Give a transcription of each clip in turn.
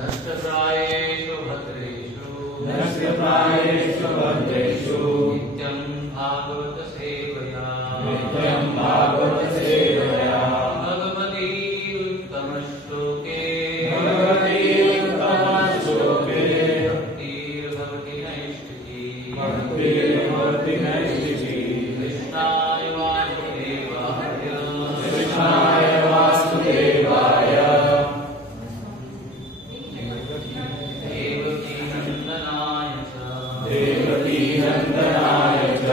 नष्टप्रायेषु भद्रेषु नित्यं भागवत सेवया भगवती उत्तम श्लोके भक्तिर्भवति नैष्ठिकी कृष्णाय वासुदेवाय देवकी नंदनाय च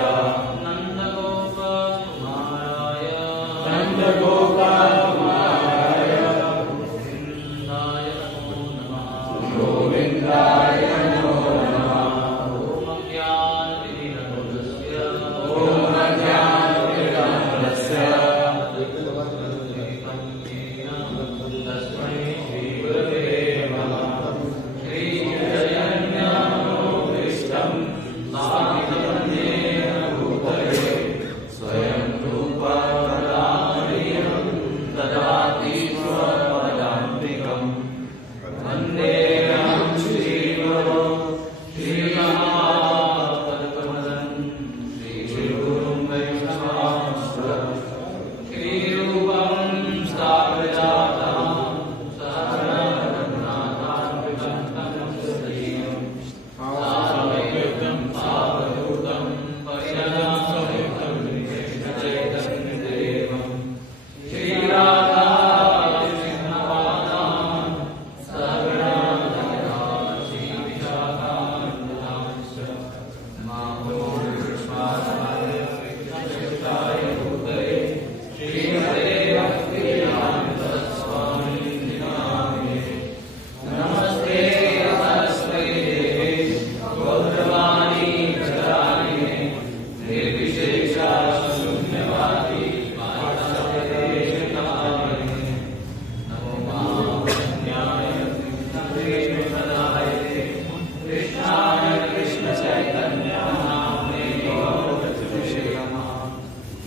नंदगोपाकुमाराय गोविंदाय नमो नमः। ओम अज्ञानतिमिरन्धस्य तस्मै श्री गुरवे नमः। स्वयं रूपा ददाति स्वपदान्तिकं वन्देऽहं श्रीगुरो श्रीमहापदकमलं श्रीगुरुं वैष्णवांश्च श्रीरूपं स्थापयातां सहगणरघुनाथान्वितं सजीवं साद्वैतं सावधूतं परिणतां चैतन्यदेवं श्रीराधा कृष्णपादान् सहगणा श्रीविशाखान्वितांश्च माधोष्माय कृष्णाय भूतले श्रीमते भक्तिवेदान्तस्वामिने नामिने। नमस्ते सरस्वती देवे गौरवाणी प्रचारिणे निर्विशेषा शून्यवादी पाश्चात्यदेशकारिणे। नमो महापुण्याय कृष्णप्रेमप्रदाय कृष्णाय कृष्णचैतन्यनाम्ने गौरवतुषे नमः।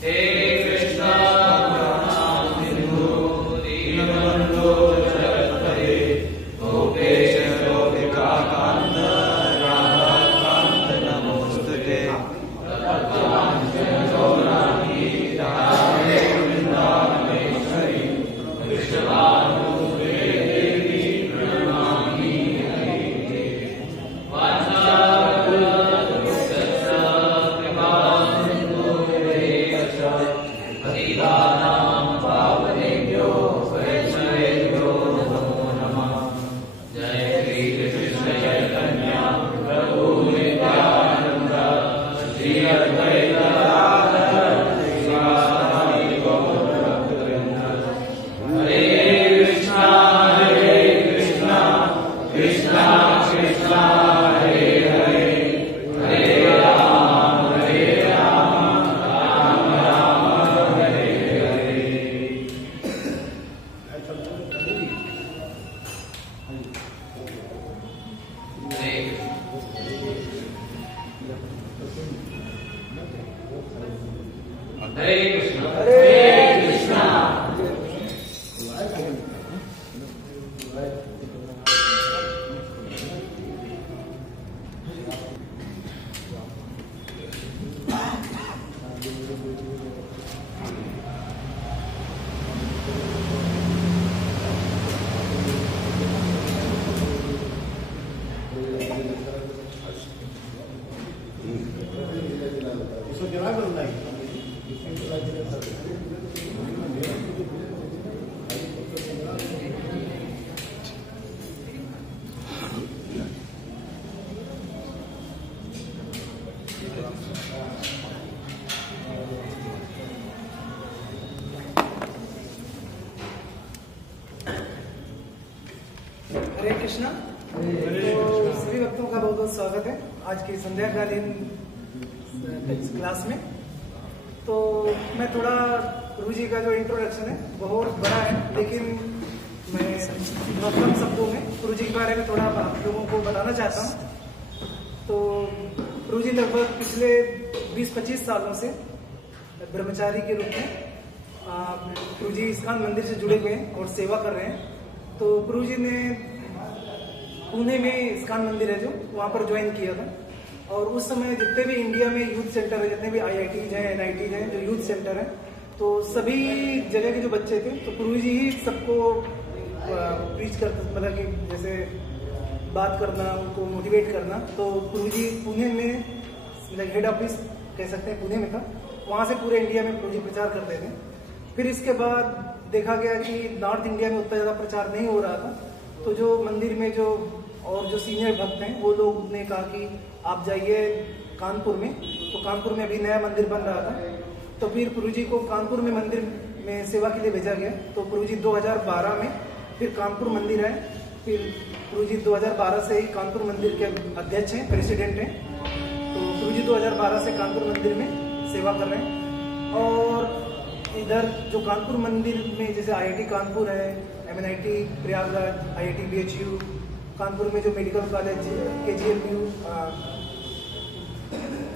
हे कृष्ण करुणा सिन्धु दीनबन्धो जगत्पते गोपेश गोपिकान्त राधाकान्त नमोस्तुते। गौरांगी राधे वृंदावनेश्वरी वृषभानुसुते देवी प्रणमामि हरिते। वाञ्छाकल्पतरुभ्यश्च कृपासिन्धुभ्येव च पतितानां पावनेभ्यो वैष्णवेभ्यो नमो नमः। जय श्री कृष्ण चैतन्य प्रभु नित्यानंद श्री अद्वैत गदाधर श्रीवासादि गौरभक्तवृंद। हरे कृष्णा कृष्णा कृष्णा हरे हरे हरे राम राम राम हरे हरे। हरे कृष्ण हरे कृष्णा। तो सभी भक्तों का बहुत बहुत स्वागत है आज की संध्याकालीन क्लास में। तो मैं थोड़ा गुरु जी का जो इंट्रोडक्शन है बहुत बड़ा है, लेकिन मैं कम शब्दों में गुरु जी के बारे में थोड़ा आप लोगों को बताना चाहता हूँ। तो गुरु जी लगभग पिछले 20-25 सालों से ब्रह्मचारी के रूप में गुरु जी इस्कॉन मंदिर से जुड़े हुए हैं और सेवा कर रहे हैं। तो गुरु जी ने पुणे में इस्कॉन मंदिर है जो वहाँ पर ज्वाइन किया था। और उस समय जितने भी इंडिया में यूथ सेंटर है, जितने भी IITs हैं, NITs हैं, जो यूथ सेंटर है, तो सभी जगह के जो बच्चे थे तो गुरु जी ही सबको प्रीच करते, मतलब कि जैसे बात करना, उनको मोटिवेट करना। तो गुरु जी पुणे में, मतलब हेड ऑफिस कह सकते हैं पुणे में था, वहाँ से पूरे इंडिया में गुरु जी प्रचार करते थे। फिर इसके बाद देखा गया कि नॉर्थ इंडिया में उतना ज़्यादा प्रचार नहीं हो रहा था, तो जो मंदिर में जो और जो सीनियर भक्त हैं वो लोग ने कहा कि आप जाइए कानपुर में। तो कानपुर में अभी नया मंदिर बन रहा था, तो फिर गुरुजी को कानपुर में मंदिर में सेवा के लिए भेजा गया। तो गुरुजी 2012 में फिर कानपुर मंदिर आए। फिर गुरुजी 2012 से ही कानपुर मंदिर के अध्यक्ष हैं, प्रेसिडेंट हैं। तो गुरुजी 2012 से कानपुर मंदिर में सेवा कर रहे हैं। और इधर जो कानपुर मंदिर में जैसे IIT कानपुर है, MNIT Prayagraj, IIT BHU, Kanpur में जो मेडिकल कॉलेज KGMU,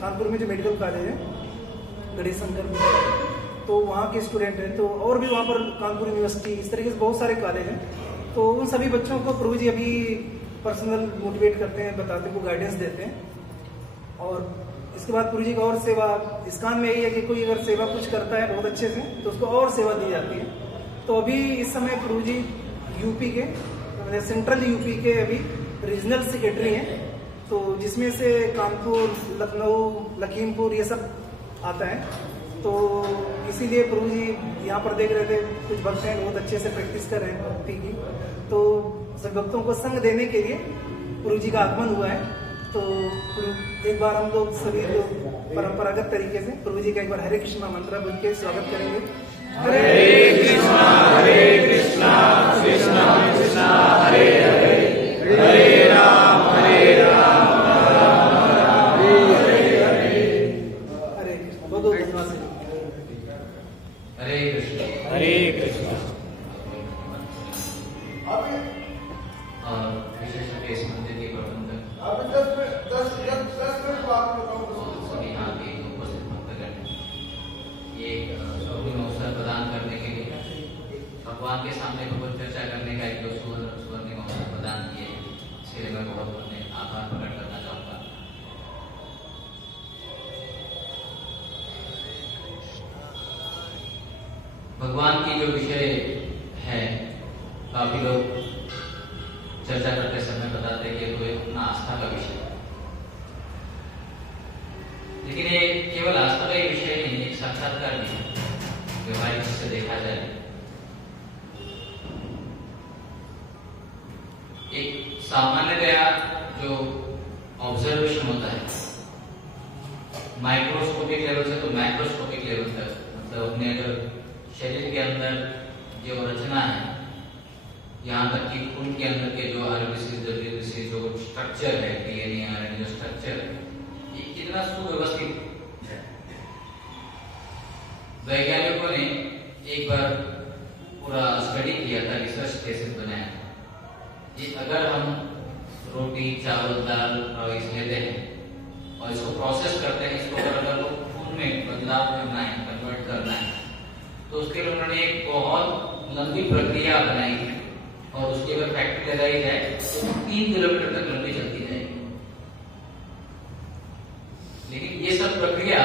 कानपुर में जो मेडिकल कॉलेज है गणेश शंकर में, तो वहाँ के स्टूडेंट हैं। तो और भी वहाँ पर कानपुर यूनिवर्सिटी, इस तरीके से बहुत सारे कॉलेज हैं। तो उन सभी बच्चों को प्रभु जी अभी पर्सनल मोटिवेट करते हैं, बताते हैं, को गाइडेंस देते हैं। और इसके बाद प्रभु जी का और सेवा इस्कॉन में यही है कि कोई अगर सेवा कुछ करता है बहुत अच्छे से तो उसको और सेवा दी जाती है। तो अभी इस समय प्रभु जी यूपी के, सेंट्रल यूपी के अभी रीजनल सेक्रेटरी हैं। तो जिसमें से कानपुर, लखनऊ, लखीमपुर ये सब आता है। तो इसीलिए प्रभु जी यहाँ पर देख रहे थे कुछ भक्त हैं बहुत अच्छे से प्रैक्टिस कर रहे हैं भक्ति की। तो सभी भक्तों को संग देने के लिए प्रभु जी का आगमन हुआ है। तो एक बार हम लोग सभी लोग परंपरागत तरीके से प्रभु जी का एक बार हरे कृष्णा मंत्र बोल के स्वागत करेंगे। हरे कृष्णा कृष्णा कृष्णा हरे हरे, हरे राम राम हरे हरे। हरे कृष्ण। बहुत बहुत धन्यवाद। हरे कृष्ण हरे कृष्ण। और विशेष इस मंदिर के प्रबंधक सभी यहाँ के उपस्थित भक्तगण ये स्वर्णिम अवसर प्रदान करने के लिए भगवान के सामने भगवत चर्चा करने का एक स्वर्णिम अवसर प्रदान किए, इसलिए मैं बहुत अपने आभार प्रकट करना चाहूँगा। भगवान की जो विषय है, काफी लोग चर्चा करते समय बताते हैं कि तो एक अपना आस्था का विषय है, लेकिन ये केवल आस्था का ही विषय नहीं, एक साक्षात्कार भी है व्यवहारिक से देखा जाए। एक सामान्यतया जो ऑब्जर्वेशन होता है माइक्रोस्कोपिक लेवल से तो मैक्रोस्कोपिक लेवल तक, मतलब अपने अगर शरीर के अंदर जो रचना है, यहाँ तक कि खून के अंदर के जो RBC जो स्ट्रक्चर है, DNA RNA जो स्ट्रक्चर है, ये कितना सुव्यवस्थित है। वैज्ञानिकों ने एक बार पूरा स्टडी किया था, रिसर्च केसेस बनाया। ये अगर हम रोटी, चावल, दाल, राइस लेते हैं और इसको प्रोसेस करते हैं, इसको अगर खून में बदलाव करना है, कन्वर्ट करना है, तो उसके लिए उन्होंने एक बहुत लंबी प्रक्रिया बनाई है। और उसकी अगर फैक्ट्री लगाई जाए तो 3 किलोमीटर तक लंबी चलती जाएगी। लेकिन ये सब प्रक्रिया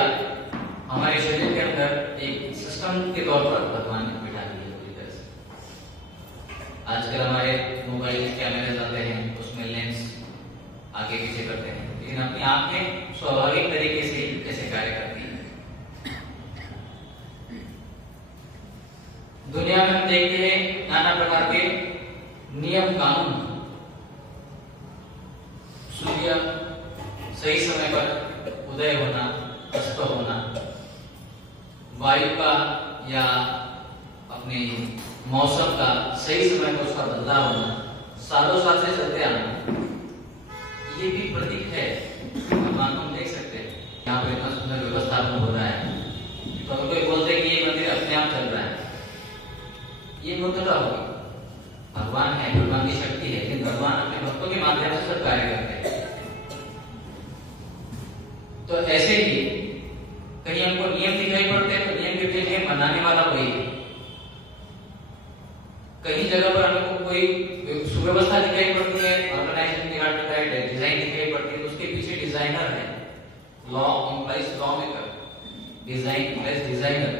हमारे शरीर के अंदर एक सिस्टम के तौर पर भगवान ने बिठा दी है पूरी तरह से। आजकल हमारे मोबाइल कैमरे आते हैं, उसमें लेंस आगे पीछे करते हैं, लेकिन अपनी आंखें स्वाभाविक तरीके से कैसे कार्य करती है। दुनिया में हम देखते हैं नाना प्रकार के नियम कानून। सूर्य सही समय पर उदय होना, अस्त होना, वायु का या अपने मौसम का सही समय पर उसका बदलाव होना, सालों साल से चलते आना, ये भी प्रतीक है। भगवान को हम देख सकते हैं, यहाँ पर इतना सुंदर व्यवस्थापन हो रहा है। तो अगर कोई बोलते हैं कि ये मंदिर अपने आप चल रहा है, ये मूर्खता होगी। भगवान है, भगवान की शक्ति है, लेकिन भगवान अपने भक्तों के माध्यम से सब कार्य करते हैं। तो ऐसे ही कहीं हमको नियम दिखाई पड़ते हैं तो नियम के लिए बनाने वाला कोई, कहीं जगह पर हमको कोई सुव्यवस्था दिखाई पड़ती है, ऑर्गेनाइजेशन दिखाई पड़ता है, डिजाइन दिखाई पड़ती है, तो उसके पीछे डिजाइनर है। Law implies law maker, design implies designer.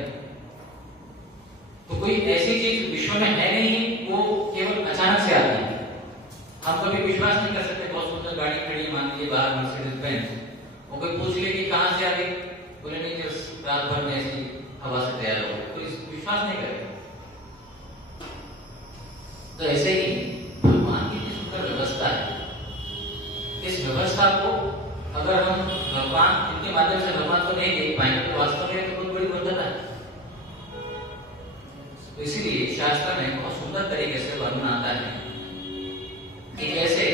तो कोई ऐसी चीज विश्व में है नहीं, वो केवल अचानक से आती है। हम कभी विश्वास नहीं कर सकते, बहुत सुंदर गाड़ी खड़ी है, मान लीजिए बाहर मर्सिडीज बेंज, वो कोई पूछ ले कि कहां से आ गई, बोले नहीं कि रात भर में ऐसी हवा से तैयार हो, तो इस विश्वास नहीं करेगा। तो ऐसे ही भगवान की सुंदर व्यवस्था है। इस व्यवस्था को अगर हम भगवान इनके माध्यम से भगवान को नहीं देख पाएंगे तो वास्तव में तो बहुत बड़ी बंधन है। तो इसीलिए शास्त्र में बहुत सुंदर तरीके से वर्णन आता है कि कैसे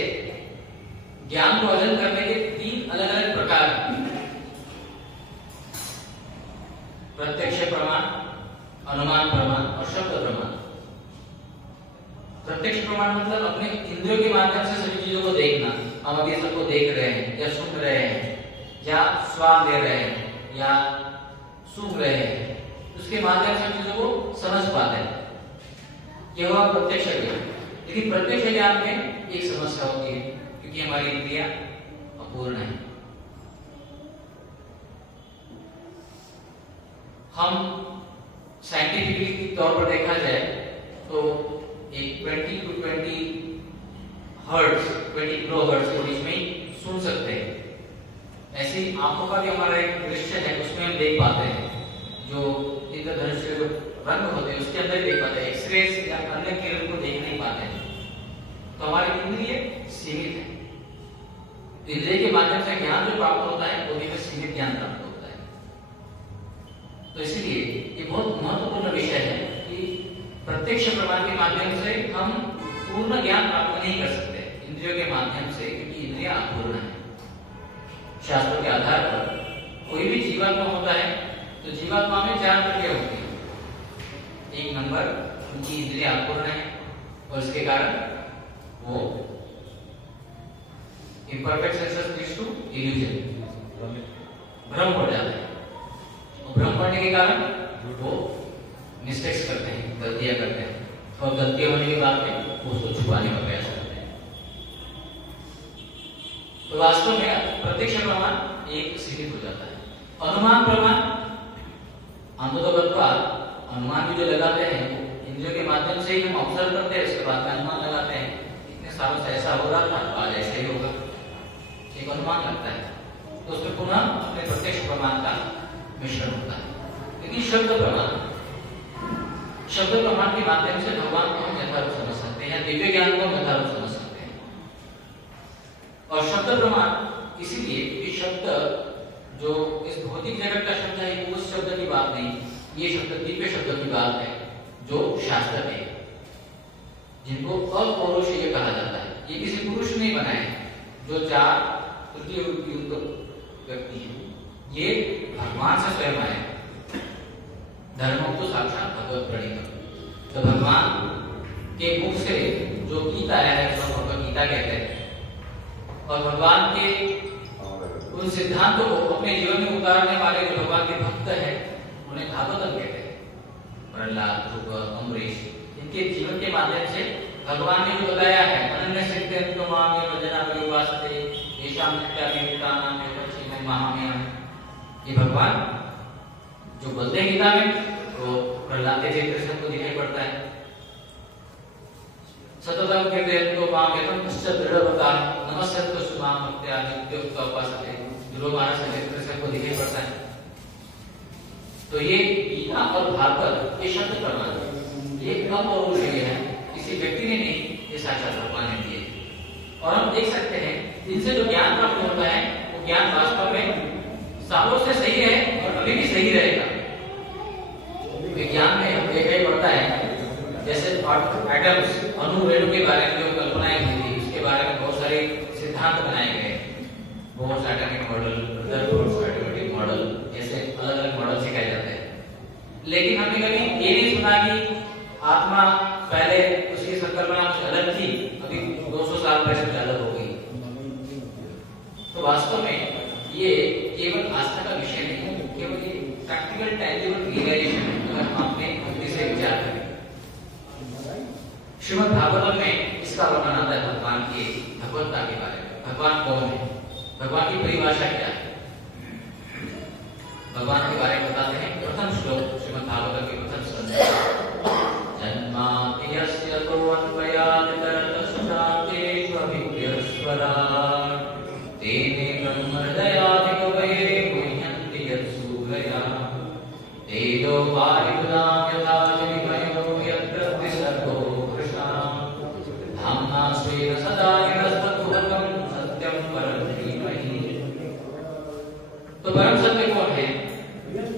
ज्ञान को अर्जन करने के 3 अलग अलग प्रकार हैं। प्रत्यक्ष प्रमाण, अनुमान प्रमाण और शब्द प्रमाण। प्रत्यक्ष प्रमाण मतलब अपने इंद्रियों के माध्यम से सभी चीजों को देखना। हम अभी सबको देख रहे हैं या सुन रहे हैं या स्वाद ले रहे हैं या सूंघ रहे हैं, उसके माध्यम से चीजों को समझ पाते हैं, यह हुआ प्रत्यक्ष ज्ञान। लेकिन प्रत्यक्ष ज्ञान में एक समस्या होती है, क्योंकि हमारी इंद्रियां अपूर्ण है। हम साइंटिफिकली तौर पर देखा जाए तो एक 20 to 20 हर्ट्ज, 20 किलोहर्ट्ज के बीच में ही सुन सकते हैं। ऐसी आंखों का भी हमारा एक दृश्य है, उसमें हम देख पाते हैं जो इंद्रधनुष के जो रंग होते हैं उसके अंदर देख पाते हैं, एक्सरे या अन्य किरण को देख नहीं पाते हैं। तो हमारे इंद्रिय सीमित है। इंद्रिय के माध्यम से ज्ञान जो प्राप्त होता है वो भी सीमित ज्ञान प्राप्त होता है। तो इसलिए ये बहुत महत्वपूर्ण विषय है कि प्रत्यक्ष प्रमाण के माध्यम से हम पूर्ण ज्ञान प्राप्त नहीं कर सकते इंद्रियों के माध्यम से, क्योंकि इंद्रियां अपूर्ण है। शास्त्रों के आधार पर कोई भी जीवात्मा होता है तो जीवात्मा में 4 प्रक्रिया होती है। 1 नंबर, उनकी इंद्रियां अपूर्ण है और इसके कारण वो imperfect senses leads to illusion, भ्रम पड़ जाता है। और भ्रम पड़ने के कारण वो मिस्टेक्स करते हैं, गलतियां करते हैं, और गलतियां होने के बाद में उसको छुपाने का प्रयास करते हैं। तो वास्तव में प्रत्यक्ष प्रमाण एक सीमित हो जाता है। अनुमान प्रमाण, अंततोगत्वा अनुमान भी जो लगाते हैं इंद्रियों के माध्यम से ही हम ऑब्जर्व करते हैं, उसके बाद में अनुमान लगाते हैं, इतने सालों से ऐसा हो रहा था, आज ऐसा ही होगा, एक अनुमान लगता है। तो उसमें पुनः अपने प्रत्यक्ष प्रमाण का मिश्रण होता है। लेकिन शब्द प्रमाण के माध्यम से भगवान को हम यथार्थ समझ सकते हैं या दिव्य ज्ञान को हम यथार्थ समझ सकते हैं। और शब्द प्रमाण इसीलिए कि शब्द जो इस भौतिक जगत का शब्द है उस शब्द की बात नहीं, ये शब्द दिव्य शब्द की बात है जो शास्त्र में, जिनको अपौरुषीय कहा जाता है। ये किसी पुरुष ने बनाए, जो 4 तृतीय युक्त व्यक्ति है, ये भगवान से स्वयं आए। धर्मों तो साक्षात भगवत प्रणीत। तो भगवान के मुख से जो गीता आया है उसको भगवत गीता कहते हैं। और भगवान के उन सिद्धांतों को अपने जीवन में उतारने वाले जो भगवान के भक्त हैं उन्हें भागवतम कहते हैं। प्रहलाद, ध्रुव, अम्बरीश, इनके जीवन के माध्यम से भगवान ने जो बताया है, अनन्य सिद्धेन्द्र माम ये भजना परिवासते येषां नित्याभियुक्तानां योगक्षेमं महामयम्, ये भगवान जो बोलते हैं गीता में, तो प्रहलाद के चरित्र से हमको दिखाई पड़ता है। सततम कीर्तयन्तो मां यतं पश्च दृढ़व्रता नमस्यन्तो सुमां भक्त्या नित्योक्त्वा उपासते, ध्रुव महाराज के चरित्र से हमको दिखाई पड़ता है। तो ये गीता और भागवत ये शब्द प्रमाण, ये अपौरुषीय है, किसी व्यक्ति ने नहीं, ये साक्षात भगवान ने दिए। और हम देख सकते हैं इनसे जो ज्ञान प्राप्त होता है वो ज्ञान वास्तव में सालों से सही है और अभी भी सही रहेगा। विज्ञान में हम देखा ही पड़ता है, जैसे एटम्स, अणु रेणु के बारे में जो कल्पनाएं हुई थी उसके बारे में बहुत सारे सिद्धांत बनाए गए, Bohr's atomic model, Rutherford mathematic model, ऐसे अलग अलग मॉडल सिखाए जाते हैं। लेकिन हमने कभी ये नहीं सुना कि आत्मा पहले उसकी संकल्पना कुछ अलग थी, अभी 200 साल पहले से अलग हो गई। तो वास्तव में ये केवल आस्था का विषय नहीं है, केवल ये प्रैक्टिकल टैंजिबल रियलाइजेशन है। अगर हम अपने बुद्धि से विचार करें, श्रीमद् भागवतम में इस इसका वर्णन आता है भगवान की भगवत्ता के बारे में। भगवान कौन है, भगवान की परिभाषा क्या है, भगवान के बारे में बताते हैं। प्रथम श्लोक श्रीमद् भागवत के प्रथम श्लोक, जन्माद्यस्य तोऽन्वयादितरतश्चाप्येष्वभिज्ञस्वराट् तेने ब्रह्महृदयादिकवये मुह्यन्ति यत्सूरया तेजो वारिमुदां यथा जनिमयो यत्र त्रिसर्गो वृषा धाम्ना स्वेन सदा निरस्तकुहकं सत्यं परं धीमहि। तो परम सत्य कौन है?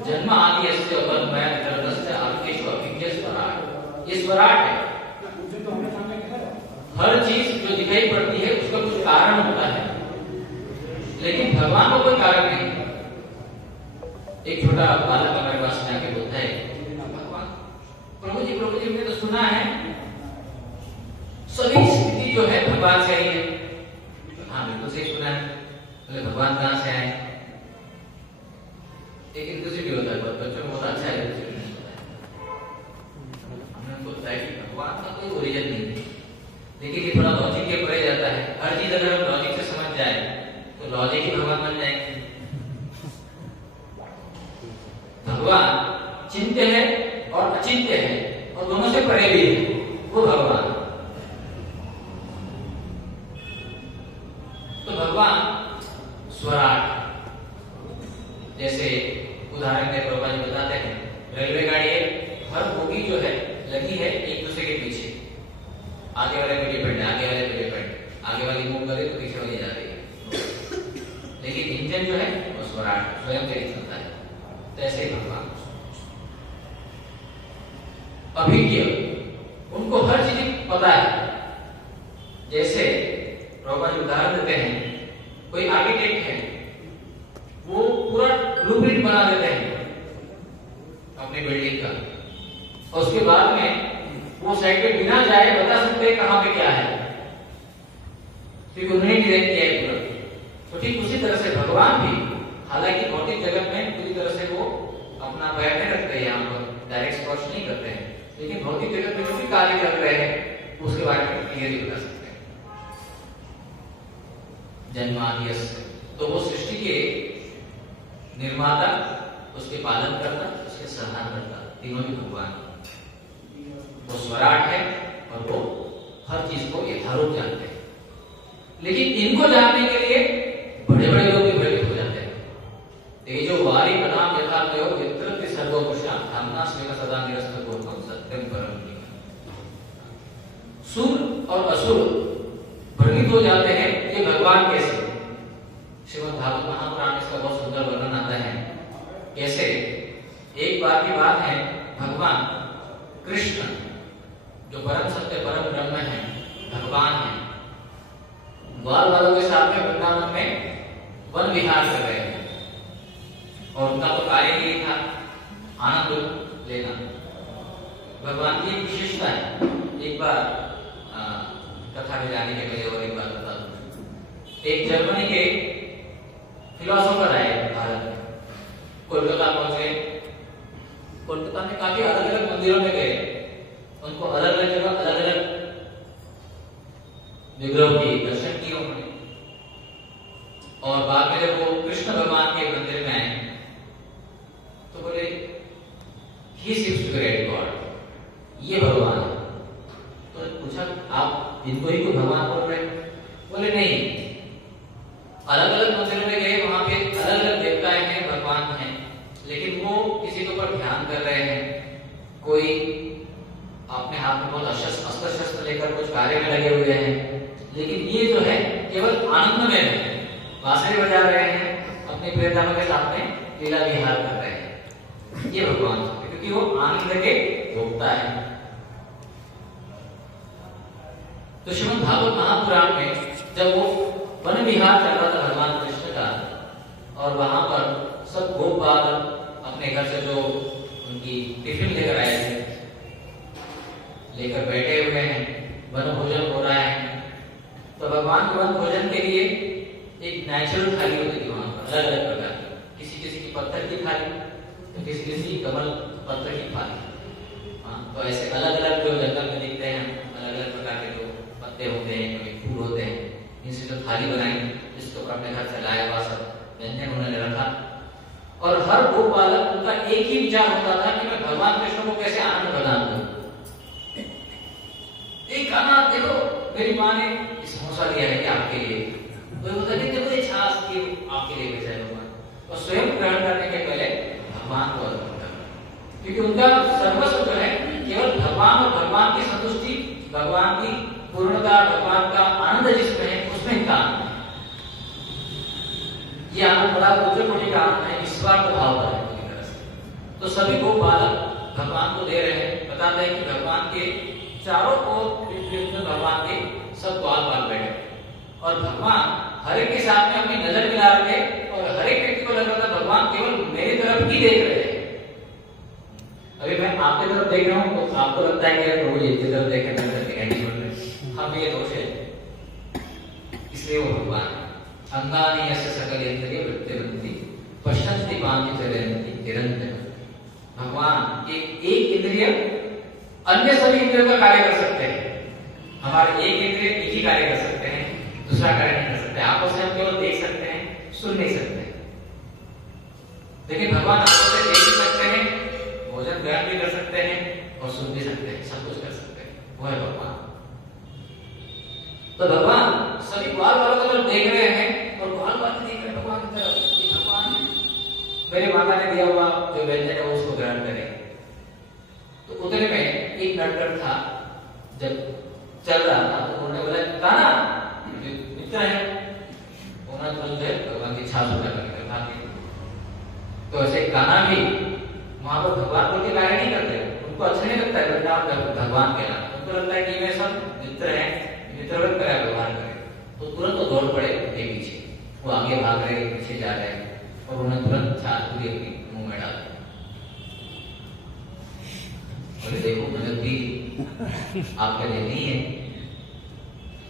जन्म आदि यस्य तोऽन्वयादितरतश्च अभिज्ञस्वराट्, ये स्वराट है। हर चीज जो दिखाई पड़ती है उसका कुछ कारण होता है, लेकिन भगवान को कोई कारण नहीं। एक छोटा बालक हमारे पास में आके बोलता है, भगवान प्रभु जी हमने तो सुना है सभी स्थिति जो है भगवान से आई है। हाँ बिल्कुल सही सुना है। बोले भगवान कहाँ से आए? एक इंक्लूसिव होता है, बच्चों में बहुत अच्छा है। हमने उनको बताया कि भगवान का कोई ओरिजिन नहीं है, लेकिन ये थोड़ा लॉजिक के परे जाता है। हर चीज अगर हम लॉजिक से समझ जाए तो लॉजिक ही भगवान बन जाएंगे। भगवान चिंत्य है और अचिंत्य है और दोनों से परे भी है, वो भगवान। तो भगवान स्वराट, जैसे उदाहरण के प्रभुपाद जी बताते हैं, रेलवे गाड़ी है, हर बोगी जो है लगी है एक दूसरे के पीछे, आगे वाले पे डिपेंड है, आगे वाले पे डिपेंड, आगे वाली मूव करे तो पीछे वाली जा रही है, लेकिन इंजन जो है वो स्वराट स्वयं से ही चलता है। तो ऐसे ही भगवान अभिज्ञ, उनको हर चीज पता है। जैसे प्रभुपाद उदाहरण देते हैं, कोई आर्किटेक्ट है, वो पूरा ब्लूप्रिंट बना देते हैं अपनी बिल्डिंग का, और उसके बाद में वो साइड पे बिना जाए बता सकते हैं कहां पे क्या है, क्योंकि उन्होंने डिजाइन किया है पूरा। तो ठीक उसी तरह से भगवान भी, हालांकि भौतिक जगत में पूरी तरह से वो अपना पैर नहीं रखते हैं, यहाँ पर डायरेक्ट स्पर्श नहीं करते हैं, लेकिन भौतिक जगत में जो भी कार्य कर रहे हैं उसके बारे में क्लियरली बता सकते हैं। जन्माद्यस्य, तो वो सृष्टि के निर्माता, उसके पालन करता, उसके संहार करता, तीनों ही भगवान। वो स्वराट है और वो हर चीज को यथारूप जानते हैं। लेकिन इनको जानने के लिए बड़े बड़े लोग भी भयभीत हो जाते हैं। तेजो वारी प्रणाम यथा तयो यत्र त्रिसर्गो वृषा धाम्ना स्वेन सदा निरस्तकुहकं सत्यं परं धीमहि। सुर और असुर भ्रमित हो जाते हैं कि भगवान कैसे। श्रीमद् भागवत महापुराण में इसका बहुत सुंदर वर्णन आता है। कैसे? एक बार की बात है, भगवान कृष्ण जो परम सत्य परम ब्रह्म है, भगवान है, ग्वाल वालों के साथ में वृंदावन में वन विहार कर रहे हैं, और उनका तो कार्य ही था आनंद लेना। भगवान की एक विशेषता है, एक बार कथा में जाने के पहले और एक बार बता दूं। एक जर्मनी के फिलोसोफर आए भारत में, कोलकाता पहुंचे। कोलकाता में काफी अलग अलग मंदिरों में गए, उनको अलग अलग जगह अलग अलग विग्रह की दर्शन किए उन्होंने। और बाद में जब वो कृष्ण भगवान के मंदिर में आए तो बोले he seems to be great God, ये भगवान है। तो पूछा आप इनको ही कोई भगवान बोल रहे? बोले नहीं, अलग अलग मंदिरों में गए, वहां पे अलग अलग देवताएं हैं, भगवान हैं, लेकिन वो किसी के ऊपर ध्यान कर रहे हैं, कोई अपने हाथ में बहुत अस्त्र शस्त्र लेकर कुछ कार्य में लगे हुए हैं, लेकिन ये जो है केवल आनंद में है, बांसुरी बजा रहे हैं, अपने प्रियतमा के साथ में लीला विहार कर रहे हैं। ये भगवान, क्योंकि वो आनंद के भोक्ता है। तो श्रीमद् भागवत महापुराण में जब वो वन विहार चल रहा था भगवान कृष्ण का, और वहां पर सब गोप बाल अपने घर से जो उनकी टिफिन लेकर आए थे, लेकर बैठे हुए हैं, वन भोजन हो रहा है। तो भगवान के वन भोजन के लिए एक नेचुरल थाली होती थी वहां पर, अलग अलग प्रकार की, किसी किसी की पत्थर की थाली, तो किसी किसी की कमल पत्र की थाली। हाँ, तो ऐसे अलग अलग जो जंगल में दिखते हैं, अलग अलग प्रकार के जो पत्ते हैं, कभी फूल होते हैं, इनसे जो थाली बनाई इसके ऊपर अपने घर से लाया हुआ सब व्यंजन उन्होंने रखा। और हर गोपालक उनका एक ही विचार होता था कि मैं भगवान कृष्ण को कैसे आनंद प्रदान करूं। एक गाना देखो, मेरी माँ ने समोसा दिया है कि आपके लिए, तो बोलता है देखो ये छाछ की आपके लिए भेजा है भगवान, और स्वयं ग्रहण करने के पहले भगवान को अर्पण करना, क्योंकि उनका सर्वस्व जो है केवल भगवान और भगवान की संतुष्टि, भगवान की पूर्णता, भगवान का आनंद जिसमें है उसमें इनका आनंद है। ये आनंद बड़ा उच्च कोटि का आनंद है, ईश्वर को भाव करने की तरह से। तो सभी को बालक भगवान को दे रहे हैं, बताते हैं कि भगवान के चारों ओर भगवान के सब द्वार पर बैठे, और भगवान हर एक के साथ में अपनी नजर मिला रहे, और हर एक व्यक्ति को लग रहा था भगवान केवल मेरी तरफ ही देख रहे हैं। अभी मैं आपकी तरफ देख रहा हूँ तो आपको लगता है कि प्रभु जी की तरफ देखे, हम ये दोष है, इसलिए वो भगवान अंगानि यस्य सकल इंद्रिय वृत्तिवन्ति पश्यन्ति मां चरन्ति निरंतर। भगवान एक इंद्रिय अन्य सभी इंद्रियों का कार्य कर सकते हैं। हमारे एक इंद्रिय एक ही कार्य कर सकते हैं, दूसरा कार्य नहीं कर सकते। आंखों से हम केवल देख सकते हैं, सुन नहीं सकते, लेकिन भगवान आंखों से देख भी सकते हैं, भोजन ग्रहण भी कर सकते हैं और सुन भी सकते हैं, सब कुछ कर सकते हैं। वो है भगवान। तो भगवान सभी ग्वाल वालों की तरफ देख रहे हैं, और ग्वाल वाले देख रहे हैं भगवान की तरफ कि भगवान मेरे माता ने दिया हुआ जो व्यंजन है उसको ग्रहण करें। तो उतने में एक नटखट था, जब चल रहा था तो उन्होंने बोला कान्हा मित्र है, उन्होंने तुरंत भगवान की छाप उठा करके खा दी। तो ऐसे कान्हा भी वहां पर भगवान को कार्य नहीं करते, उनको अच्छा नहीं लगता है भगवान के नाम, उनको लगता है कि वे सब मित्र हैं, मित्रवत करें व्यवहार करें। तो तुरंत वो दौड़ पड़े उनके पीछे, वो आगे भाग रहे, पीछे जा रहे, और उन्होंने तुरंत छाछ पूरी अपनी मुंह में डाल दी। बोले देखो मदद दी आपके लिए नहीं है,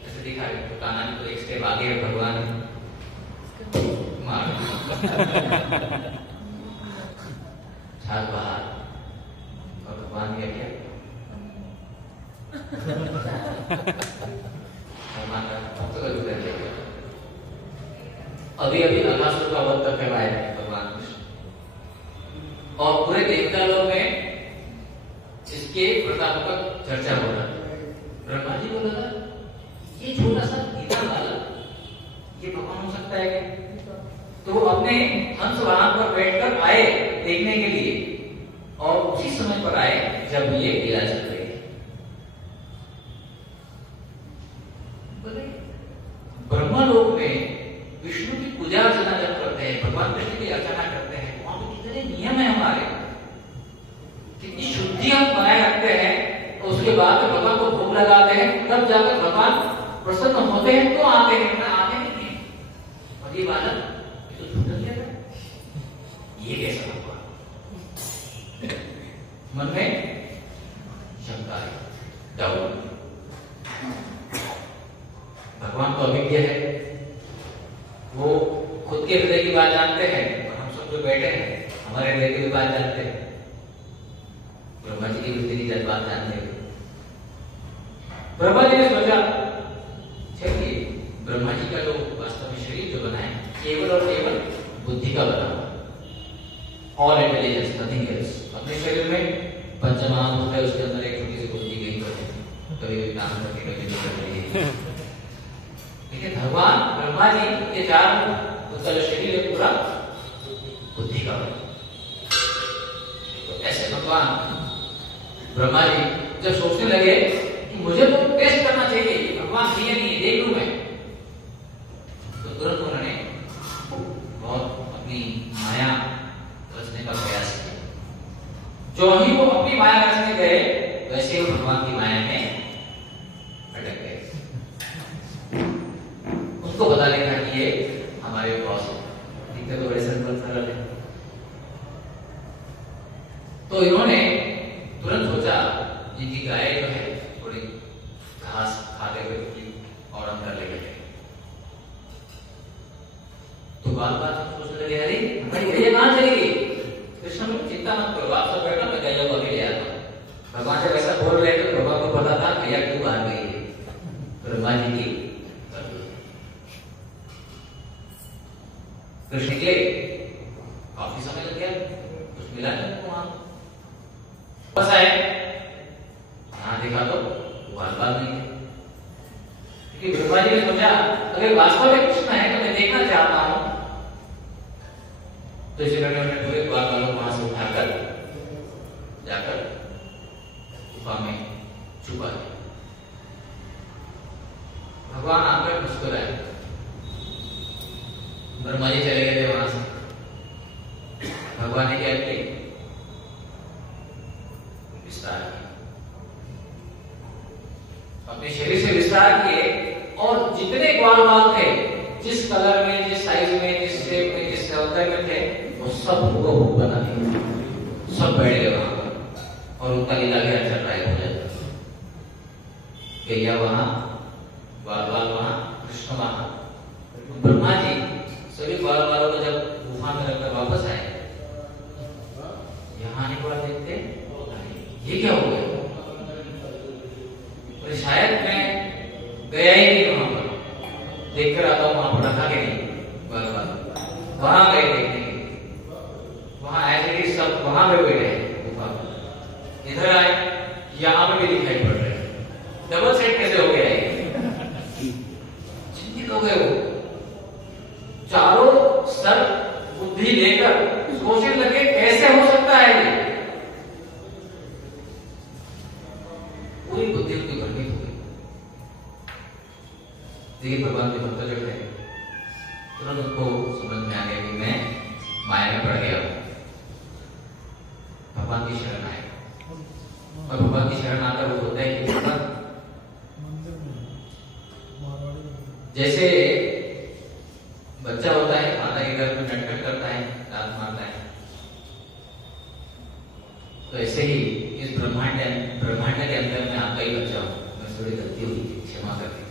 ऐसे दिखा रहे। तो कान्हा तो एक स्टेप आगे भगवान मार छाछ बाहर, और भगवान क्या किया, अभी अभी अघासुर का वध करके आए भगवान कृष्ण, और पूरे देवता लोक में इसके प्रताप का चर्चा हो रहा है। ब्रह्मा जी को लगा ये छोटा सा गीता बालक ये भगवान हो सकता है, तो अपने हंस वाहन पर बैठकर आए देखने के लिए, और उसी समय पर आए जब ये लीला चल रही है। ब्रह्मलोक में विष्णु की पूजा अर्चना जब करते हैं, भगवान कृष्ण की अर्चना करते हैं, वहां पे कितने नियम है हमारे, कितनी शुद्धि हम बनाए रखते हैं, तो उसके बाद भगवान को भोग लगाते हैं, तब जाकर भगवान प्रसन्न होते हैं, तो आते हैं, ना आते नहीं है। और ये बालक तो छूट गया था, ये कैसा भगवान? मन में शंका है, डाउट। भगवान तो अभिज्ञ है, वो खुद के हृदय की बात जानते हैं, और हम सब जो बैठे हैं हमारे हृदय की बात जानते हैं, ब्रह्मा जी की हृदय की बात जानते हैं। ब्रह्मा जी ने सोचा चलिए ब्रह्मा जी का जो वास्तव में शरीर जो बना है केवल और केवल बुद्धि का बना हुआ, ऑल इंटेलिजेंस नथिंग एल्स। अपने शरीर में पंचमहाभूत है, उसके अंदर एक छोटी सी बुद्धि गई कभी कभी काम करके कभी नहीं कर रही है। लेकिन भगवान ब्रह्मा जी के चार उसका जो शरीर है पूरा बुद्धि का बना। तो ऐसे भगवान ब्रह्मा जी जब सोचने लगे कि मुझे तो टेस्ट करना चाहिए कि भगवान दिए नहीं देख लूं मैं, तो तुरंत उन्होंने बहुत अपनी माया रचने का प्रयास किया। जो ही वो अपनी माया रचने गए वैसे वो भगवान की माया में अटक गए। उसको पता लगा कि ये हमारे बॉस दिखते तो बड़े सरल है, तो इन्होंने तुरंत सोचा जिनकी गाय जो है थोड़ी घास खाते हुए और हम कर लेंगे। तो बात सोचने लगे अरे हमारी गैया कहां चली गई? कृष्ण में चिंता मत करो, आप सब बैठो, मैं गैया को अभी ले आता हूं। भगवान जब ऐसा बोल रहे थे तो भगवान को पता था गैया क्यों बाहर गई है। ब्रह्मा जी की कृष्ण निकले, काफी समय लग गया, कुछ मिला नहीं उनको वहां। बस आए, यहां देखा तो बाल नहीं थे। क्योंकि ब्रह्मा जी ने सोचा अगर वास्तव में कृष्ण है तो मैं देखना चाहता हूं, तो इसे करके उन्होंने पूरे बाल बालों को वहां से उठाकर जाकर गुफा में छुपा दिया। भगवान आकर मुस्कुराए, ब्रह्मा जी चले गए थे वहां से। भगवान ने क्या किया? विस्तार किया, अपने शरीर से विस्तार किए, और जितने ग्वाल बाल थे, जिस कलर में, जिस साइज में, जिस शेप में, जिस अवतार में थे, वो सब को बना दिया, सब बैठ गए वहां पर, और उनका लीला भी अच्छा ट्राई हो जाता। गैया वहां, ग्वाल बाल वहां, कृष्ण वहां। ब्रह्मा जी सभी ग्वाल बालों को जब गुफा में रखकर वापस आए, यहाँ आने के बाद देखते ये क्या हो गया? शायद मैं गया ही नहीं वहां पर, देखकर आता हूं वहां पर रखा के नहीं, बार वहां गए देखने के लिए, वहां ऐसे सब वहां पे बैठे हैं गुफा में। इधर आए, यहां पे भी दिखाई पड़ रहे हैं, डबल सेट कैसे हो गया है? चिंतित हो गए वो, चारों सर बुद्धि लेकर सोचने लगे कैसे हो सकता है ये। पूरी बुद्धि उनकी भ्रमित हो गई। देखिए भगवान के भक्त जो है, तुरंत उनको समझ में आ गया कि मैं माया में पड़ गया हूं। भगवान की शरण आए, और भगवान की शरण आकर वो होता है कि भगवान जैसे बच्चा होता है, माता के घर में नटखट करता है, दांत मारता है, तो ऐसे ही इस ब्रह्मांड के अंदर में आपका ही बच्चा हो, मैं थोड़ी गलती हुई, क्षमा कर दें।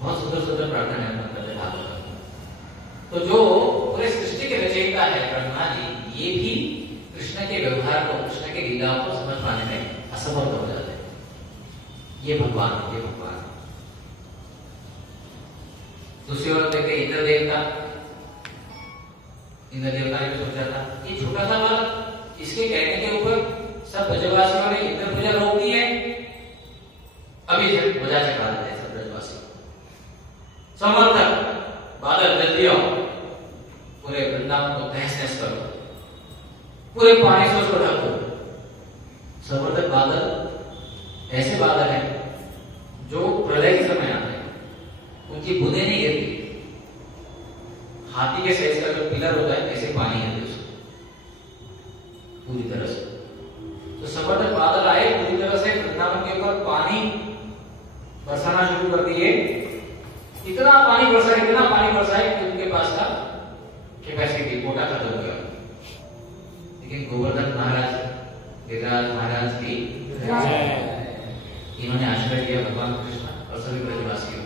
बहुत सुंदर सुंदर प्रार्थना है करते हाथ में। तो जो पूरे सृष्टि के रचयिता है ब्रह्मा जी, ये भी कृष्ण के व्यवहार को, कृष्ण के लीला को समझ पाने में असमर्थ हो जाते हैं। ये भगवान, ये भगवान। दूसरी ओर देखे इंद्र देवता, इंद्र देवता ने सोचा था ये छोटा सा बालक, इसके कहने के ऊपर सब ब्रजवासियों ने इंद्र पूजा रोक दी है, अभी पूजा चढ़ा देते हैं सब ब्रजवासी। समर्थक बादल जल्दी आओ, पूरे वृंदावन को तहस नहस करो, पूरे पानी से उसको ढक दो। समर्थक बादल ऐसे बादल हैं जो प्रलय के समय आते हैं, उनकी बूंदें नहीं गिरती, हाथी के साइज का जो पिलर होता है ऐसे पानी है पूरी तरह से। तो समर्थक बादल आए, पूरी तरह से वृंदावन के ऊपर पानी बरसाना शुरू कर दिए। इतना पानी बरसाए कि उनके पास का कैपेसिटी, कोटा खत्म हो गया। लेकिन गोवर्धन महाराज, गिरिराज महाराज की इन्होंने आश्रय दिया भगवान कृष्ण और सभी ब्रजवासियों।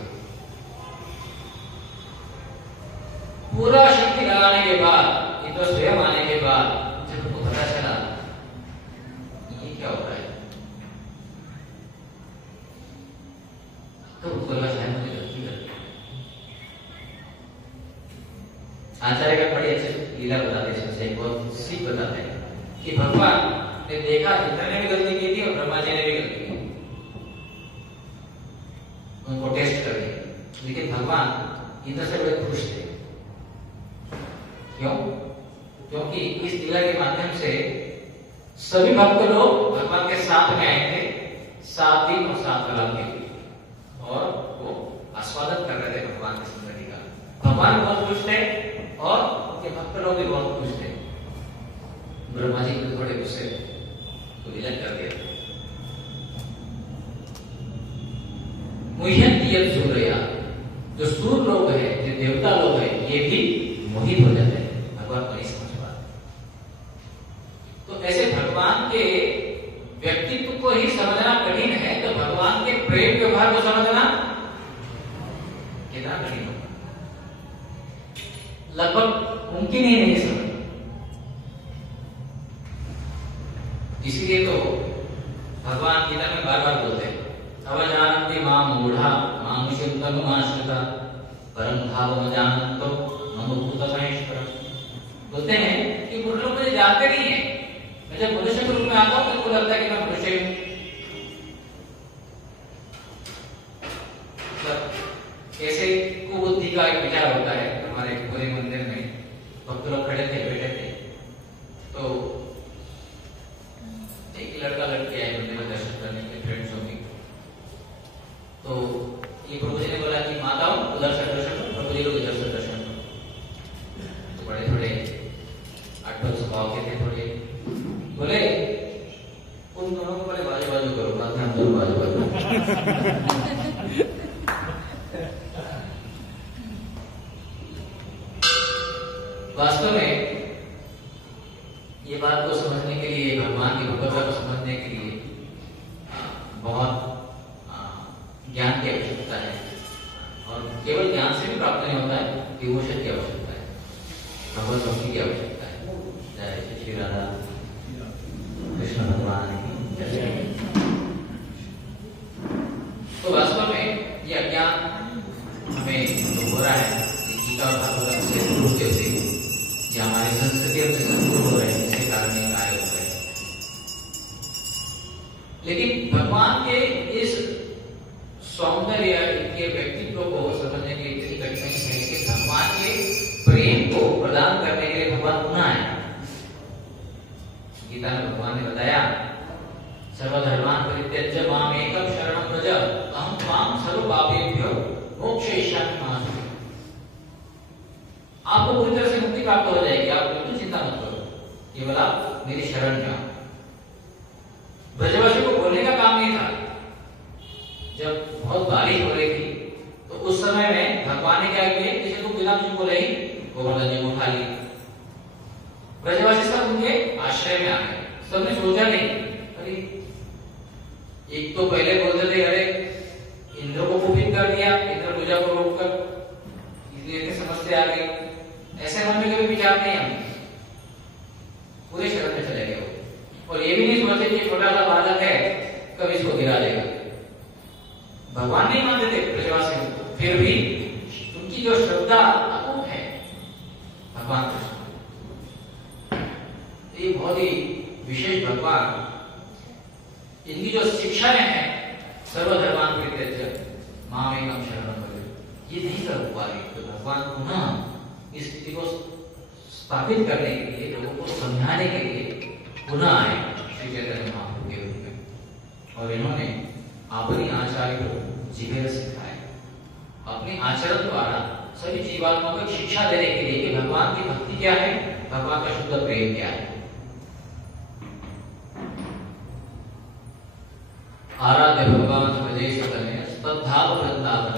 पूरा शक्ति लगाने के बाद, इतना स्वयं आने के बाद, जब उनको पता चला ये क्या हो रहा है, तो उनको लगा शायद मुझे गलती कर दी। आचार्य का बड़ी अच्छी लीला बताते हैं, इसमें एक बहुत सीख बताते हैं कि भगवान ने देखा इंद्र ने भी गलती की थी और ब्रह्मा जी ने भी गलती की, उनको टेस्ट कर दिया। लेकिन भगवान इंद्र से बड़े खुश थे। क्यों? क्योंकि इस लीला के माध्यम से सभी भक्त लोग भगवान के साथ में आए थे, 7 दिन और 7 कला के लिए, और वो आस्वादन कर रहे थे भगवान की संगति का। भगवान बहुत खुश थे और उनके भक्त लोग भी बहुत खुश थे। ब्रह्मा जी को थोड़े गुस्से तो विलय कर दिया। मुह्यंति यत् सूरया, जो सूर लोग है, जो देवता लोग है, ये भी मोहित हो जाते हैं, भगवान को नहीं समझ पाते। तो ऐसे भगवान के व्यक्तित्व को ही समझना कठिन है, तो भगवान के प्रेम व्यवहार को समझना कितना कठिन होगा, लगभग मुमकिन ही नहीं समझ। इसीलिए तो भगवान गीता में बार बार बोलते हैं, अवजानन्ति मां मूढ़ा मानुषं तनुमाश्रिता परम भाव न जानतो ममभूत महेश्वर। बोलते हैं कि कुछ लोग मुझे जानते नहीं है, मैं जब मनुष्य के रूप में आता हूँ तो मुझको लगता है कि मैं मनुष्य हूँ। ऐसे कुबुद्धि का एक विचार होता है। हमारे पूरे मंदिर में भक्त लोग खड़े थे, बैठे थे, तो एक लड़का लड़की आए मंदिर में दर्शन करने के लिए, फ्रेंड्स होंगे। तो ये प्रभु जी ने बोला कि माताओं उधर से दर्शन करो, प्रभु जी लोग इधर से दर्शन करो। तो बड़े थोड़े अटपट स्वभाव के थे, थोड़े बोले उन दोनों को पहले बाजू बाजू करो, बाद में हम दोनों बाजू बाजू। वास्तव में ये बात को समझने के लिए, भगवान की भक्तता को समझने के लिए बहुत ज्ञान की आवश्यकता है। और केवल ज्ञान से भी प्राप्त नहीं होता है, डिवोशन की आवश्यकता है, भगवत भक्ति की आवश्यकता है। जय श्री राधा कृष्ण भगवान की जय। तो वास्तव में यह अज्ञान हमें जो हो रहा है, गीता और भागवत से दूर होते हुए या हमारी संस्कृति हमसे संदूर हो रहे हैं, इसके कारण ये कार्य हो रहे हैं। लेकिन भगवान के इस सौंदर्य, इनके व्यक्तित्व को समझने के लिए इतनी कठिनाई है कि भगवान के प्रेम को प्रदान करने के लिए भगवान पुनः आए। गीता में भगवान ने बताया, सर्वधर्मान् परित्यज्य माम एकम शरणं व्रज अहं त्वां सर्व पापेभ्यो मोक्षयिष्यामि मा शुचः। आपको पूरी तरह से मुक्ति प्राप्त हो जाएगी, आप बिल्कुल चिंता मत करो, केवल आप मेरी शरण में आओ। ब्रजवासी को बोलने का काम नहीं था। जब बहुत बारिश हो रही थी तो उस समय में भगवान ने क्या किया, किसी को बिना कुछ बोले ही गोवर्धन जी को उठा लिया। ब्रजवासी सब उनके आश्रय में आ गए। सबने सोचा नहीं, अरे एक तो पहले बोलते थे अरे इंद्र को कुपित कर दिया, इंद्र पूजा को रोककर, इसलिए समस्या आ गई। ऐसे मन में कभी विचार नहीं आया, पूरे शरण में चले गए। और ये भी नहीं सोचे कि छोटा सा बालक है, कब इसको गिरा देगा। भगवान नहीं मानते थे ब्रजवासियों को, फिर भी उनकी जो श्रद्धा अटूट है भगवान कृष्ण, ये बहुत ही विशेष भगवान। इनकी जो शिक्षाएं हैं, सर्वधर्मान् परित्यज्य माम एकम शरणं व्रज, ये नहीं कर पा रहे। तो भगवान पुनः इस स्थिति को स्थापित करने के लिए, लोगों को समझाने के लिए पुनः आए श्री चैतन्य महाप्रभु के रूप में। और इन्होंने अपनी आचार्य को जीवन सिखाए, अपने आचरण द्वारा सभी जीवात्माओं को शिक्षा देने के लिए कि भगवान की भक्ति क्या है, भगवान का शुद्ध प्रेम क्या है। आराध्य भगवान ब्रजेश तनय तद्धाम वृंदावन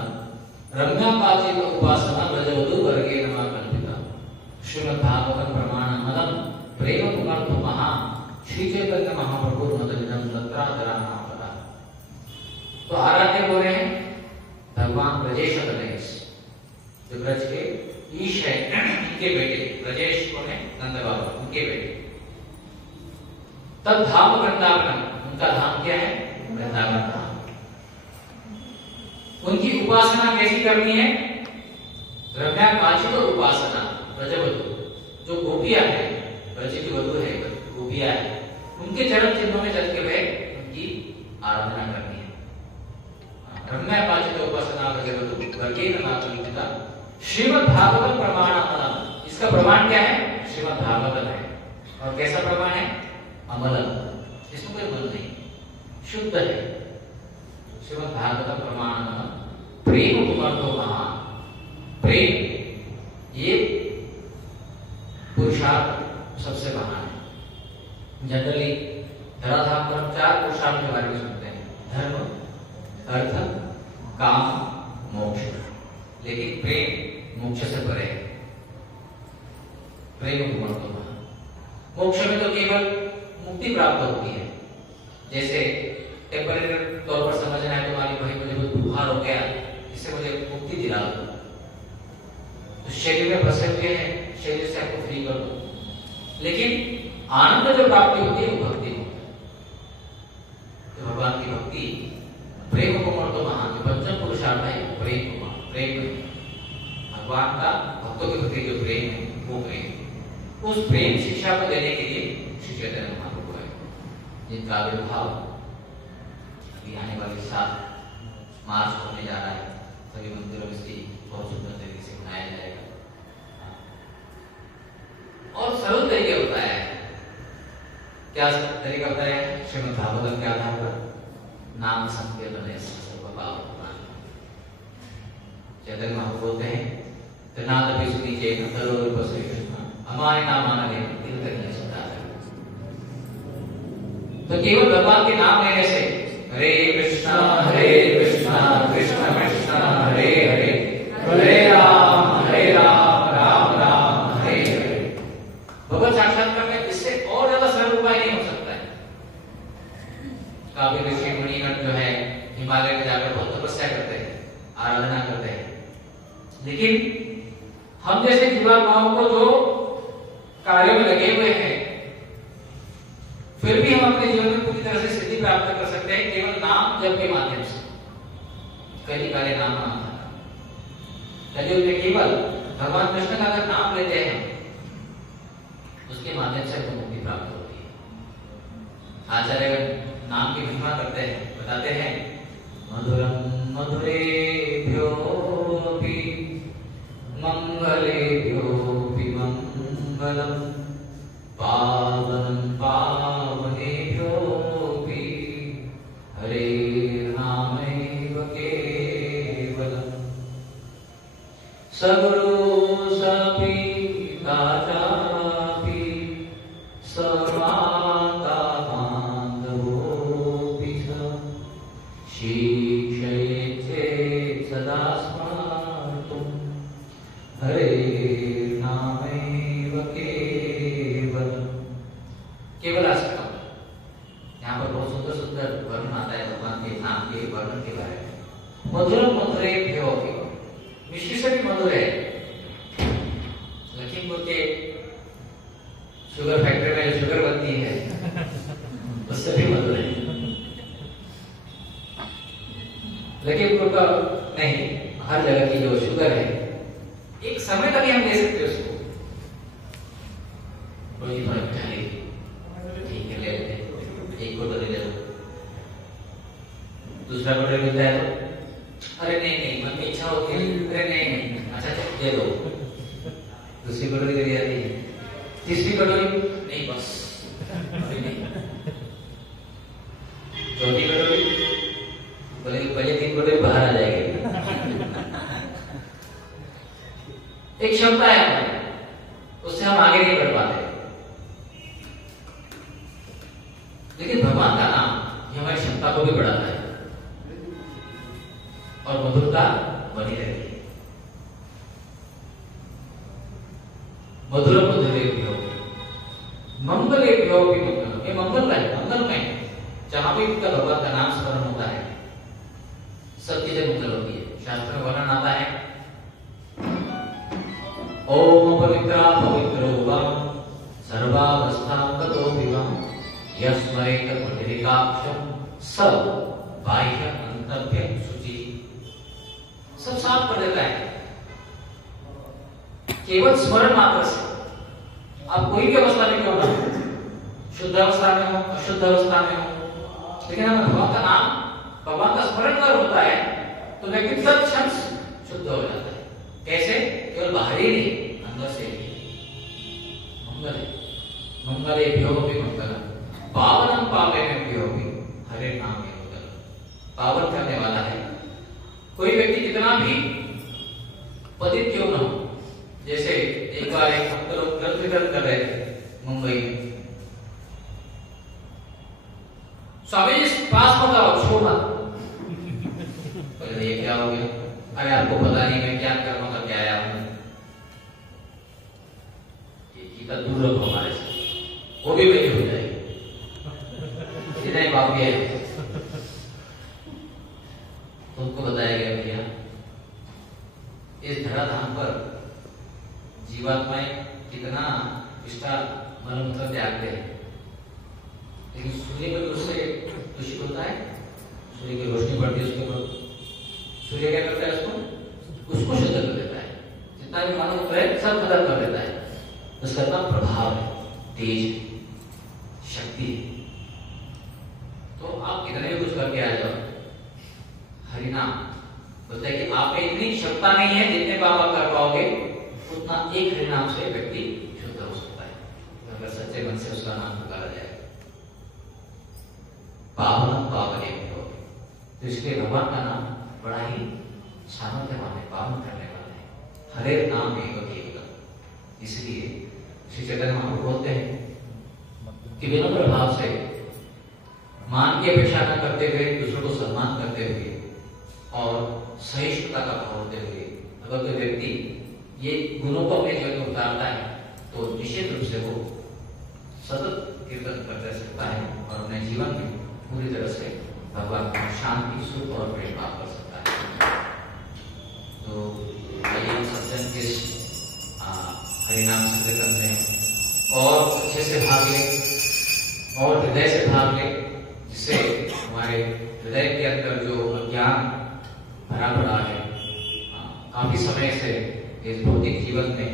रम्या पाचित उपासना ब्रजवधू वर्गे नमा कल्पिता श्रीमद् भागवत प्रमाणमदम प्रेम कुमार महा श्री चैतन्य महाप्रभु मदनिधम तत्रादरा नापदा। तो आराध्य हो रहे हैं भगवान ब्रजेश तनय, जो ब्रज के ईश है, इनके बेटे। ब्रजेश कौन है? नंद बाबा, उनके बेटे। तद्धाम वृंदावन, उनका धाम क्या है? वृंदावन धाम। उनकी उपासना कैसी करनी है? रम्या काचित उपासना ब्रजवधू, जो गोपियां है, ब्रज की वधू है, गोपियां है, उनके चरण चिन्हों में चल के वह उनकी आराधना करनी है। रम्या काचित उपासना ब्रजवधू वर्गे नमा कल्पिता श्रीमद् भागवत प्रमाणम। इसका प्रमाण क्या है? श्रीमद् भागवत है। और कैसा प्रमाण है? अमलम, इसमें कोई मल नहीं, शुद्ध है। श्रीमद् भागवत प्रमाण प्रेम कुमर्थो महान। प्रेम ये पुरुषार्थ सबसे महान है। जनरली धराधाम पर हम 4 पुरुषार्थ के बारे में सुनते हैं, धर्म, अर्थ, काम, मोक्ष। लेकिन प्रेम मोक्ष से परे है। प्रेम कुमर्थो महान। मोक्ष में तो केवल मुक्ति प्राप्त होती है। जैसे टेम्परेरी तौर पर समझना है, तुम्हारी भाई मुझे बहुत बुखार हो गया, इससे मुझे मुक्ति दिला दो, तो शरीर में फंसे हुए हैं, शरीर से आपको फ्री कर दो। लेकिन आनंद जो प्राप्ति होती है वो भक्ति होती है। तो भगवान की भक्ति प्रेम कुमार तो महान, पंचम पुरुषार्थ है प्रेम कुमार। प्रेम भगवान का भक्तों के प्रति जो प्रेम है वो प्रेम, उस प्रेम शिक्षा को देने के लिए श्री चैतन्य महाप्रभु है, जिनका आविर्भाव अभी आने वाले साल मार्च होने जा रहा है। सभी मंदिरों में इसकी बहुत सुंदर तरीके से मनाया जाएगा और सरल तरीके बताया है। क्या तरीका बताया है? श्रीमद् भागवत के आधार पर नाम संकीर्तन चैतन्य महाप्रभु बोलते हैं, त्रिनादपि सुनीचे नतरोपसे कृष्ण हमारे नाम आने दिन तक नहीं सुनता है। तो केवल भगवान के नाम लेने से हरे कृष्णा कृष्ण कृष्ण हरे हरे, हरे राम राम राम हरे हरे। भगवत साक्षात्कार में इससे और ज्यादा सरल उपाय नहीं हो सकता है। काफी ऋषि मुनिगण जो है हिमालय में जाकर बहुत तपस्या करते हैं, आराधना करते हैं, लेकिन हम जैसे जीवात्माओं को जो कार्य में लगे हुए हैं, फिर भी हम अपने जीवन में पूरी तरह से सिद्धि प्राप्त कर सकते हैं केवल नाम जप के माध्यम से। कई कार्य नाम कलयुग में केवल भगवान कृष्ण का अगर नाम लेते हैं उसके माध्यम से हमको मुक्ति प्राप्त होती है। आचार्य नाम की महिमा करते हैं, बताते हैं मधुरम मधुरेभ्योऽपि मंगलेभ्योऽपि मंगलम, पावनं पावनेभ्योऽपि हरेर्नामैव केवलम्। सगुरु सपिता चापि समाता बान्धवोऽपि स, शिक्षयेत् सदा स्मर्तुं हरेर्नामैव केवलम्। केवल आ सकता हूं। यहाँ पर बहुत सुंदर सुंदर वर्णन आता है भगवान के नाम के वर्णन के बारे में। मधुरम मधुरेभ्योऽपि, मिश्री से भी मधुर है। लखीमपुर के शुगर फैक्ट्री में जो शुगर बनती है उससे भी मधुर है। लखीमपुर का नहीं, हर जगह की जो शुगर है एक समय तक ही हम दे सकते हैं उसको। रोजी थोड़ा ठीक है, ले लेते हैं, एक बोतल ले लो, दूसरा बोतल मिलता है तो अरे नहीं नहीं, मन में इच्छा होती है, अरे नहीं नहीं, अच्छा दे दो, दूसरी कटोरी करी जाती है, तीसरी कटोरी नहीं बस, चौथी कटोरी बोले पहले 3 कटोरी बाहर आ जाएगी। एक क्षमता है हमारी, उससे हम आगे नहीं बढ़ पाते। लेकिन भगवान का नाम ये हमारी क्षमता को भी बढ़ाता है और मधुरता बनी रहती है। मधुरम मधुरेभ्यो मंगलेभ्योऽपि मंगलम, ये मंगलमय मंगलमय, जहां भी उनका भगवान का नाम स्मरण होता है सब चीजें मंगल होती है। शास्त्र में वर्णन आता है ओम पवित्रा पवित्रो वा सर्वावस्थां गतो विवं यस्मरेत पुण्डरीकाक्षं स बाह्य अंतभ्य शुचि। सब साफ कर देता है केवल स्मरण मात्र से। आप कोई भी अवस्था में क्यों ना, शुद्ध अवस्था में हो, अशुद्ध अवस्था में हो, लेकिन हमें भगवान का नाम, भगवान का स्मरण कर होता है तो व्यक्ति तत्क्षण शुद्ध हो जाता है। कैसे? केवल बाहरी नहीं, अंदर से भी। मंगल मंगलेभ्योऽपि मंगलम, पावनं पावनेभ्योऽपि हरे नाम मंगलम। पावन करने वाला है। कोई व्यक्ति कितना भी पतित क्यों न हो, जैसे एक बार एक भक्त लोग ग्रंथ वितरण कर रहे थे मुंबई में, स्वामी जी पास मत आओ, छोड़ना। ये क्या हो गया? अरे आपको पता नहीं मैं क्या कर्म करके आया हूं, ये दूर रखो हमारे से, वो भी मेरी हो जाएगी। इतना ही बात है। तो उनको बताया गया भैया इस धराधाम पर जीवात्माएं कितना निष्ठा मलमूत्र त्यागते हैं, लेकिन सूर्य में उससे दूषित होता है। सूर्य की रोशनी पड़ती है उसके ऊपर, सूर्य क्या करता है? उसको शुद्ध कर देता है। जितना भी मानव तत्व है सब खत्म कर देता है। उसका इतना प्रभाव है, तेज है, शक्ति है। तो आप कितने भी कुछ करके आ जाओ, हरिनाम बोलता है कि आप में इतनी क्षमता नहीं है जितने पाप आप कर पाओगे, उतना एक हरिनाम से व्यक्ति शुद्ध हो सकता है अगर सच्चे मन से उसका नाम पुकारा जाए। पावन पावने हो, तो इसलिए भगवान का नाम बड़ा ही सामर्थ्यवान है, पावन करने वाला है। हरे नाम एवं केवलम। इसलिए श्री चैतन्य महाप्रभु बोलते हैं कि विनम्र भाव से, मान की अपेक्षा न करते हुए, दूसरों को सम्मान करते हुए और सहिष्णुता का भाव होते हुए अगर कोई व्यक्ति ये गुणों को अपने जीवन में उतारता है तो निश्चित रूप से वो सतत कीर्तन करते सकता है और अपने जीवन में पूरी तरह से भगवान की शांति, सुख और प्रेम प्राप्त कर सकता है। तो आइए सज्जन इस हरिनाम संकीर्तन में और अच्छे से भाग ले और हृदय से भाग ले, जिससे हमारे हृदय के अंदर जो अज्ञान भरा पड़ा है, काफी समय से इस भौतिक जीवन में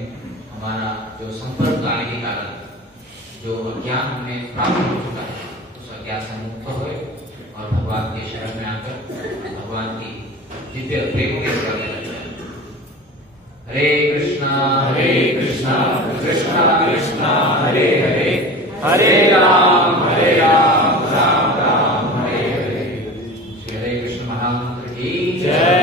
हमारा जो संपर्क आने के कारण जो अज्ञान हमें प्राप्त हो चुका है, उस अज्ञान से मुक्त हुए और भगवान के शरण में आकर भगवान की दिव्य प्रेम के सेवा में लग जाए। हरे कृष्णा कृष्णा कृष्णा हरे हरे, हरे राम राम राम हरे हरे। श्री हरे कृष्ण महामंत्र की जय।